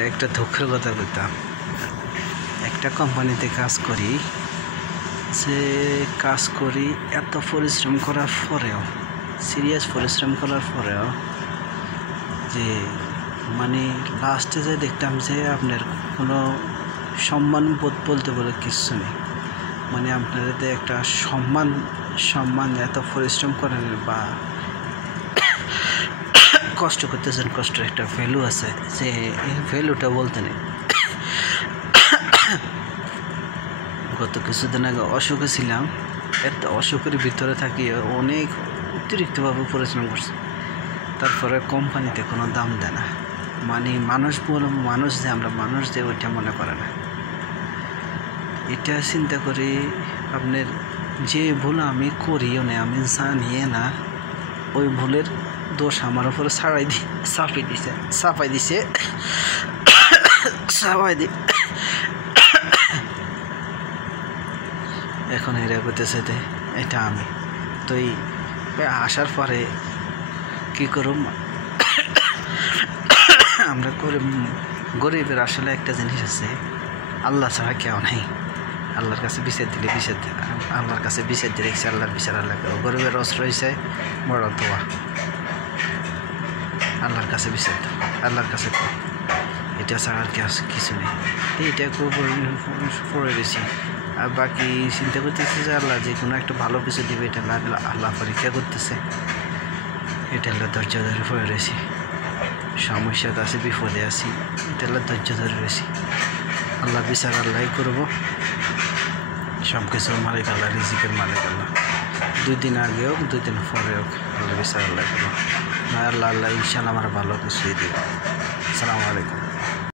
আপনারা একটা দুঃখের কথা বলতাম, একটা কোম্পানিতে কাজ করি, এত পরিশ্রম করার পরেও, সিরিয়াস পরিশ্রম করার পরেও যে মানে লাস্টে যে দেখতাম যে আপনার কোনো সম্মান বোধ বলতে বলে কিছু নেই। মানে আপনাদের একটা সম্মান এত পরিশ্রম করেন বা কষ্ট করতেছেন, কষ্টের একটা ভ্যালু আছে, যে এই ভ্যালুটা বলতে নেই। গত কিছুদিন আগে অসুখে ছিলাম, এত অসুখের ভিতরে থাকি অনেক অতিরিক্তভাবে পরিশ্রম করছি, তারপরে কোম্পানিতে কোনো দাম দেয় না। মানে আমরা মানুষ যে ওইটা মনে করে না। এটা চিন্তা করি আপনার যে ভুল আমি করিও না, আমি জানিয়ে না, ওই ভুলের দোষ আমার উপরে চাপাই দিছে এখন এরা করতেছে এটা আমি তো আসার পরে কি করুম আমরা গরিবের আসলে একটা জিনিস আছে, আল্লাহ ছাড়া কেউ নাই। আল্লাহর কাছে বিচার দিলে আল্লাহর কাছে বিচার দিয়ে রেখেছে, আল্লাহর বিচার আল্লাহ। গরিবের অস্ত্র হয়েছে বড় দোয়া, আল্লাহর কাছে বিচার দাও, আল্লাহর কাছে এটা ছাড়া আর কিছু নেই। এইটা পড়ে গেছি। আর বাকি চিন্তা করতেছি যে আল্লাহ যে কোনো একটা ভালো কিছু দিবে, এটা আল্লাহ পরীক্ষা করতেছে। এটা হলো ধৈর্য ধরে পড়ে রয়েছি। সমস্যাতে আছি, বিপদে আছি, এটা হলো ধৈর্য ধরে রয়েছি। আল্লাহ বিচার আল্লাহ করবো, সব কিছুর মালিক আল্লাহ, রিজিকের মালিক আল্লাহ। 2 দিন আগে হোক 2 দিন পরে হোক, আল্লাহ বিচার আল্লাহ করবো। আল্লাহ ইনশাআল্লাহ আমার ভালো কিছুই দিবে। আসসালামু আলাইকুম।